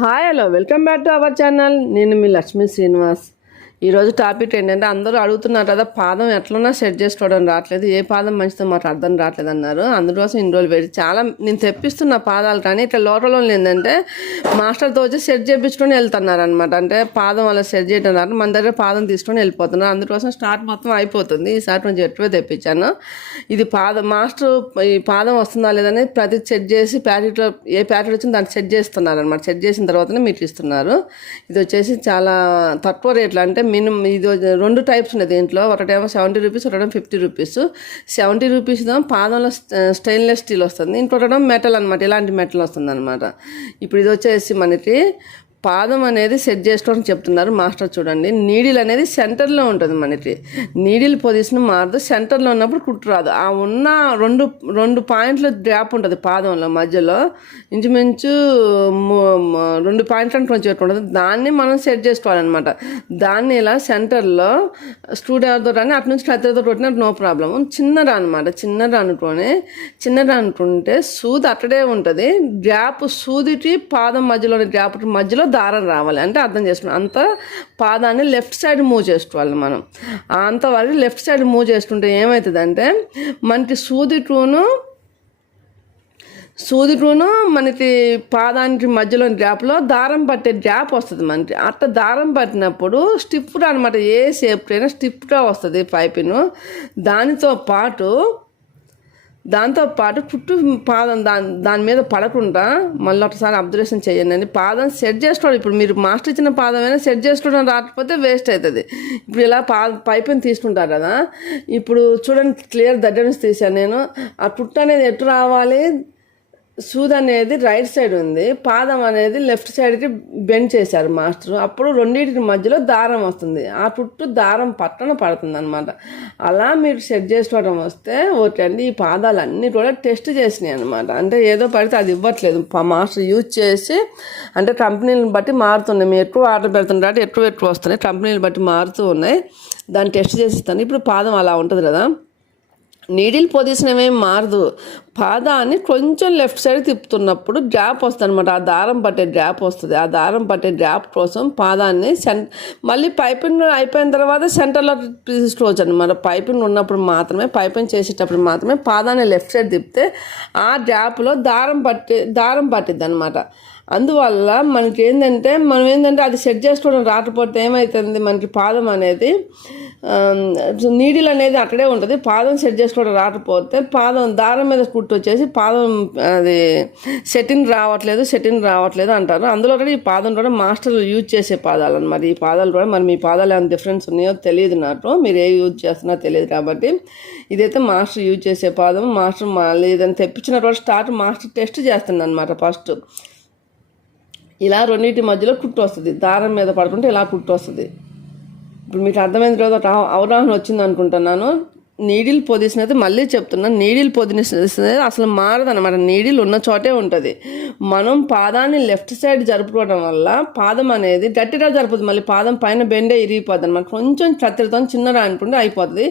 Hi hello welcome back to our channel. నేను మీ లక్ష్మీ శ్రీనివాస్. ఈరోజు topic ఏంటంటే అందరూ అడుగుతున్నారు కదా, పాదం ఎట్లన్నా సెట్ చేసుకోవడం రావట్లేదు, ఏ పాదం మంచిదో మాకు అర్థం రావట్లేదు అన్నారు. అందుకోసం ఇన్ని రోజులు పెట్టి చాలా నేను తెప్పిస్తున్న పాదాలు కానీ ఇట్లా లోటలో ఏంటంటే మాస్టర్తో వచ్చి సెట్ చేయించుకొని వెళ్తున్నారు అనమాట. అంటే పాదం అలా సెట్ చేయడం రాదు, మన దగ్గర పాదం తీసుకొని వెళ్ళిపోతున్నారు. అందుకోసం స్టార్ట్ మొత్తం అయిపోతుంది. ఈసారి కొంచెం ఎక్కువే తెప్పించాను. ఇది మాస్టర్ ఈ పాదం వస్తుందా లేదని ప్రతి సెట్ చేసి ప్యాకెట్లో ఏ ప్యాకెట్ వచ్చిందో దాన్ని సెట్ చేస్తున్నారు అనమాట. సెట్ చేసిన తర్వాతనే మీకు ఇస్తున్నారు. ఇది వచ్చేసి చాలా తక్కువ రేట్లు, అంటే మినిమం ఇది 2 టైప్స్ ఉన్నాయి దీంట్లో. ఒకటేమో 70 రూపీస్, ఒకటేమో 50 రూపీస్. 70 రూపీస్ పాదంలో స్టెయిన్లెస్ స్టీల్ వస్తుంది, ఇంకొకటేమో మెటల్ అనమాట. ఇలాంటి మెటల్ వస్తుంది అనమాట. ఇప్పుడు ఇది వచ్చేసి మనకి పాదం అనేది సెట్ చేసుకోవడం చెప్తున్నారు మాస్టర్. చూడండి, నీడిల్ అనేది సెంటర్లో ఉంటుంది. మనకి నీడిల్ పొజిషన్ మారదు, సెంటర్లో ఉన్నప్పుడు కుట్టు రాదు. ఆ ఉన్న రెండు పాయింట్ల గ్యాప్ ఉంటుంది పాదంలో మధ్యలో, ఇంచుమించు 2 పాయింట్లు అంటే కొంచెం ఉంటుంది. దాన్ని మనం సెట్ చేసుకోవాలన్నమాట. దాన్ని ఇలా సెంటర్లో స్క్రూ డ్రైవర్తో కానీ అటు నుంచి కత్తెరతో కొట్టినా నో ప్రాబ్లం. చిన్నదా అనమాట. చిన్నదా అనుకుంటే సూది అక్కడే ఉంటుంది. గ్యాప్ సూదికి పాదం మధ్యలోని గ్యాప్ మధ్యలో దారం రావాలి. అంటే అర్థం చేసుకున్నాం, అంత పాదాన్ని లెఫ్ట్ సైడ్ మూవ్ చేసుకోవాలి మనం. అంతవరకు లెఫ్ట్ సైడ్ మూవ్ చేసుకుంటే ఏమవుతుందంటే మనకి సూదిటూను మనకి పాదానికి మధ్యలో గ్యాప్లో దారం పట్టే గ్యాప్ వస్తుంది మనకి. అట్లా దారం పట్టినప్పుడు స్టిఫ్గా అనమాట, ఏ షేప్ అయినా స్టిఫ్గా వస్తుంది పైపిను. దాంతోపాటు పుట్టు పాదం దాని మీద పడకుండా మళ్ళీ ఒకసారి అబ్జర్వేషన్ చేయండి. పాదం సెట్ చేసుకోవడం, ఇప్పుడు మీరు మాస్టర్ ఇచ్చిన పాదం అయినా సెట్ చేసుకోవడం రాకపోతే వేస్ట్ అవుతుంది. ఇప్పుడు ఇలా పైపుని తీసుకుంటారు కదా, ఇప్పుడు చూడండి క్లియర్ దగ్గర నుంచి తీసాను నేను. ఆ పుట్టు అనేది ఎటు రావాలి, సూది అనేది రైట్ సైడ్ ఉంది, పాదం అనేది లెఫ్ట్ సైడ్కి బెండ్ చేశారు మాస్టర్. అప్పుడు రెండింటికి మధ్యలో దారం వస్తుంది, ఆ పుట్టు దారం పట్టణ పడుతుంది అనమాట. అలా మీరు సెట్ చేసుకోవడం వస్తే ఓకే అండి. ఈ పాదాలన్నీ కూడా టెస్ట్ చేసినాయి అనమాట. అంటే ఏదో పడితే అది ఇవ్వట్లేదు, మాస్టర్ యూజ్ చేసి. అంటే కంపెనీలను బట్టి మారుతున్నాయి. మీరు ఎక్కువ ఆర్డర్ పెడుతున్నారు, ఎక్కువ వస్తున్నాయి, కంపెనీలు బట్టి మారుతూ ఉన్నాయి. దాన్ని టెస్ట్ చేసి ఇస్తాను. ఇప్పుడు పాదం అలా ఉంటుంది కదా, నీడిల్ పొజిషన్ ఏమేమి మారదు. పాదాన్ని కొంచెం లెఫ్ట్ సైడ్ తిప్పుతున్నప్పుడు గ్యాప్ వస్తుంది అనమాట. ఆ దారం పట్టే గ్యాప్ వస్తుంది. ఆ దారం పట్టే గ్యాప్ కోసం పాదాన్ని మళ్ళీ పైపింగ్ అయిపోయిన తర్వాత సెంటర్లో తీసుకోవచ్చు అనమాట. పైపింగ్ ఉన్నప్పుడు మాత్రమే, పైపింగ్ చేసేటప్పుడు మాత్రమే పాదాన్ని లెఫ్ట్ సైడ్ తిప్పితే ఆ గ్యాప్లో దారం పట్టిద్ది అనమాట. అందువల్ల మనకి మనం ఏంటంటే అది సెట్ చేసుకోవడం రాకపోతే ఏమవుతుంది, మనకి పాదం అనేది నీడిల్ అనేది అక్కడే ఉంటుంది. పాదం సెట్ చేసుకోవడం రాకపోతే పాదం దారం మీద కుట్టు వచ్చేసి పాదం అది సెట్టింగ్ రావట్లేదు అంటారు. అందులో కూడా ఈ పాదం కూడా మాస్టర్ యూజ్ చేసే పాదాలు అనమాట. ఈ పాదాలు కూడా మరి మీ పాదాలు ఏమైనా డిఫరెన్స్ ఉన్నాయో తెలియదు నాకు, మీరు ఏ యూజ్ చేస్తున్నారో తెలియదు. కాబట్టి ఇదైతే మాస్టర్ యూజ్ చేసే పాదం. మాస్టర్ మళ్ళీ ఏదైనా తెప్పించిన కూడా మాస్టర్ టెస్ట్ చేస్తుంది అనమాట. ఫస్ట్ ఇలా రెండింటి మధ్యలో కుట్టు వస్తుంది, దారం మీద పడుకుంటే ఇలా కుట్టు వస్తుంది. ఇప్పుడు మీకు అర్థమైన తర్వాత అవగాహన వచ్చింది అనుకుంటున్నాను. నీడిల్ పొజిషన్ అయితే మళ్ళీ చెప్తున్నాను, నీడిల్ పొజిషన్ అసలు మారదనమాట. నీడిల్ ఉన్న చోటే ఉంటుంది. మనం పాదాన్ని లెఫ్ట్ సైడ్ జరుపుకోవడం వల్ల పాదం అనేది గట్టిగా జరుపుతుంది. మళ్ళీ పాదం పైన బెండే ఇరిగిపోద్ది అనమాట. కొంచెం కత్తెరతో చిన్నగా అనుకుంటే అయిపోతుంది.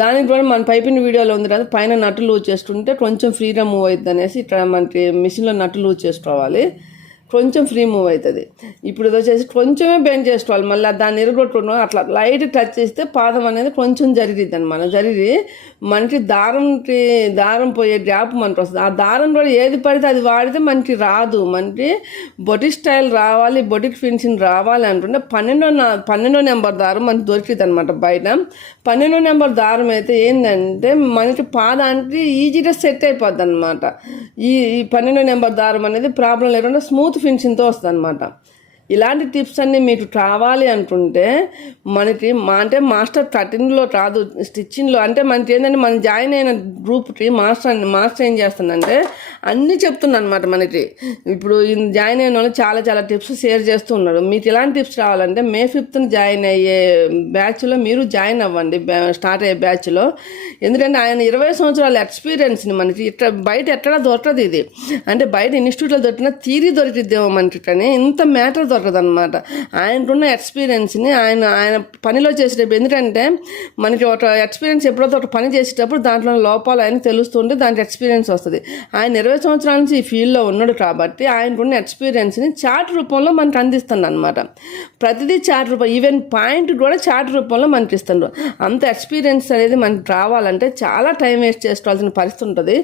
దానికి కూడా మన పైపిన వీడియోలో ఉంది కదా, పైన నట్టు లూజ్ చేసుకుంటే కొంచెం ఫ్రీగా మూవ్ అవుతుంది అనేసి ఇక్కడ మనకి మిషన్లో నట్టు లూజ్ చేసుకోవాలి, కొంచెం ఫ్రీ మూవ్ అవుతుంది. ఇప్పుడు ఇది వచ్చేసి కొంచెమే బెండ్ చేసుకోవాలి. మళ్ళీ దాన్ని ఇరగొట్టుకున్నాం అట్లా లైట్ టచ్ చేస్తే పాదం అనేది కొంచెం జరిగిద్ది అనమాట. జరిగి మనకి దారం పోయే గ్యాప్ మనకు వస్తుంది. ఆ దారం కూడా ఏది పడితే అది వాడితే మనకి రాదు. మనకి బొటిక్ స్టైల్ రావాలి, బొటిక్ ఫినిషింగ్ రావాలి అనుకుంటే 12 నెంబర్ దారం మనకి దొరికింది అనమాట బయట. 12 నెంబర్ దారం అయితే ఏంటంటే మనకి పాదానికి ఈజీగా సెట్ అయిపోద్ది అనమాట. ఈ 12 నెంబర్ దారం అనేది ప్రాబ్లం లేకుండా స్మూత్ ఫినిషింగ్తో వస్తుంది అనమాట. ఇలాంటి టిప్స్ అన్నీ మీకు కావాలి అనుకుంటే మనకి అంటే మాస్టర్ కటింగ్లో కాదు, స్టిచ్చింగ్లో. అంటే మనకి ఏంటంటే మనం జాయిన్ అయిన గ్రూప్కి మాస్టర్ ఏం చేస్తుందంటే అన్నీ చెప్తున్నాను అనమాట. మనకి ఇప్పుడు జాయిన్ అయిన వాళ్ళు చాలా టిప్స్ షేర్ చేస్తూ ఉన్నారు. మీకు ఇలాంటి టిప్స్ కావాలంటే May 5th జాయిన్ అయ్యే బ్యాచ్లో మీరు జాయిన్ అవ్వండి, స్టార్ట్ అయ్యే బ్యాచ్లో. ఎందుకంటే ఆయన 20 సంవత్సరాల ఎక్స్పీరియన్స్ని మనకి ఇక్కడ బయట ఎక్కడా దొరకదు ఇది. అంటే బయట ఇన్స్టిట్యూట్లో దొరికిన థియరీ దొరికిద్దేమో మనకి, కానీ ఇంత మ్యాటర్ దొరకదు అనమాట. ఆయనకున్న ఎక్స్పీరియన్స్ని ఆయన పనిలో చేసేటప్పుడు, ఎందుకంటే మనకి ఒక ఎక్స్పీరియన్స్ ఎప్పుడైతే ఒక పని చేసేటప్పుడు దాంట్లో లోపాలు ఆయన తెలుస్తుంటే దానికి ఎక్స్పీరియన్స్ వస్తుంది. ఆయన 20 సంవత్సరాల నుంచి ఈ ఫీల్డ్లో ఉన్నాడు కాబట్టి ఆయనకున్న ఎక్స్పీరియన్స్ని చార్ట్ రూపంలో మనకు అందిస్తుంది అనమాట. ప్రతిదీ చార్ట్ రూపం, ఈవెన్ పాయింట్ కూడా చార్ట్ రూపంలో మనకి ఇస్తుండ్రు. అంత ఎక్స్పీరియన్స్ అనేది మనకి రావాలంటే చాలా టైం వేస్ట్ చేసుకోవాల్సిన పరిస్థితి ఉంటుంది.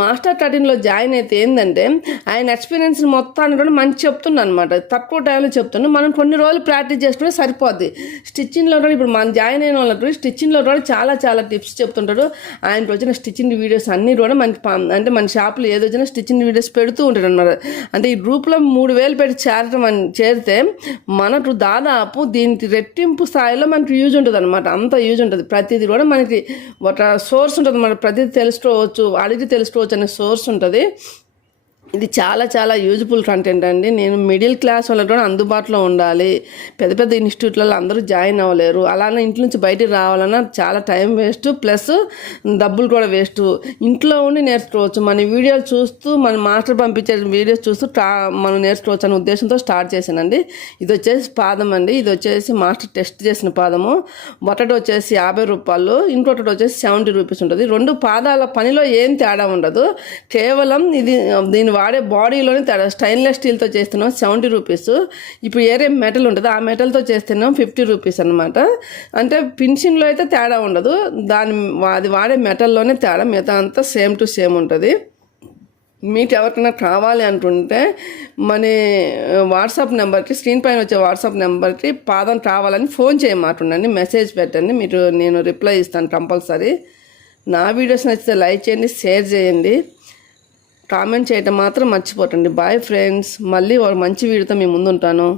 మాస్టర్ 13లో జాయిన్ అయితే ఏంటంటే ఆయన ఎక్స్పీరియన్స్ మొత్తాన్ని కూడా మనకి చెప్తున్నాను అనమాట. తక్కువ టైంలో చెప్తున్నాను. మనం కొన్ని రోజులు ప్రాక్టీస్ చేసుకుంటే సరిపోద్ది. స్టిచ్చింగ్లో కూడా ఇప్పుడు మనం జాయిన్ అయిన వాళ్ళకి స్టిచ్చింగ్లో కూడా చాలా చాలా టిప్స్ చెప్తుంటాడు. ఆయనకు వచ్చిన స్టిచ్చింగ్ వీడియోస్ అన్నీ కూడా మనకి అంటే మన షాప్లో ఏదో వచ్చినా స్టిచ్చింగ్ వీడియోస్ పెడుతూ ఉంటాడు అనమాట. అంటే ఈ గ్రూప్లో 3000 పెట్టి చేరితే మనకు దాదాపు దీనికి రెట్టింపు స్థాయిలో మనకి యూజ్ ఉంటుంది అనమాట. అంత యూజ్ ఉంటుంది. ప్రతిదీ కూడా మనకి ఒక సోర్స్ ఉంటుంది. మనకు ప్రతిదీ తెలుసుకోవచ్చు, అడిగి తెలుసుకోవచ్చు అనే సోర్స్ ఉంటుంది. ఇది చాలా చాలా యూజ్ఫుల్ కంటెంట్ అండి. నేను మిడిల్ క్లాస్ వాళ్ళకి కూడా అందుబాటులో ఉండాలి. పెద్ద పెద్ద ఇన్స్టిట్యూట్లలో అందరూ జాయిన్ అవ్వలేరు. అలానే ఇంటి నుంచి బయటికి రావాలన్నా చాలా టైం వేస్ట్, ప్లస్ డబ్బులు కూడా వేస్ట్. ఇంట్లో ఉండి నేర్చుకోవచ్చు. మన వీడియోలు చూస్తూ మన మాస్టర్ పంపించే వీడియోస్ చూస్తూ మనం నేర్చుకోవచ్చు అనే ఉద్దేశంతో స్టార్ట్ చేశానండి. ఇది వచ్చేసి పాదం అండి. ఇది వచ్చేసి మాస్టర్ టెస్ట్ చేసిన పాదము. ఒకటి వచ్చేసి 50 రూపాయలు, ఇంకొకటి వచ్చేసి 70 రూపీస్ ఉంటుంది. 2 పాదాల పనిలో ఏం తేడా ఉండదు. కేవలం దీని వాడే బాడీలోనే తేడా. స్టెయిన్లెస్ స్టీల్తో చేస్తున్నాం 70 రూపీస్. ఇప్పుడు ఏరే మెటల్ ఉంటుంది ఆ మెటల్తో చేస్తున్నాం 50 రూపీస్ అనమాట. అంటే ఫినిషింగ్లో అయితే తేడా ఉండదు. అది వాడే మెటల్లోనే తేడా, మిగతా అంతా సేమ్ టు సేమ్ ఉంటుంది. మీకు ఎవరికైనా కావాలి అంటుంటే మన వాట్సాప్ నెంబర్కి, స్క్రీన్ పైన వచ్చే వాట్సాప్ నెంబర్కి పాదం కావాలని ఫోన్ చేయమాటుండండి, మెసేజ్ పెట్టండి. నేను రిప్లై ఇస్తాను కంపల్సరీ. నా వీడియోస్ నచ్చితే లైక్ చేయండి, షేర్ చేయండి, కామెంట్ చేయటం మాత్రం మర్చిపోకండి. Bye friends. మళ్ళీ ఒక మంచి వీడియోతో మీ ముందు ఉంటాను.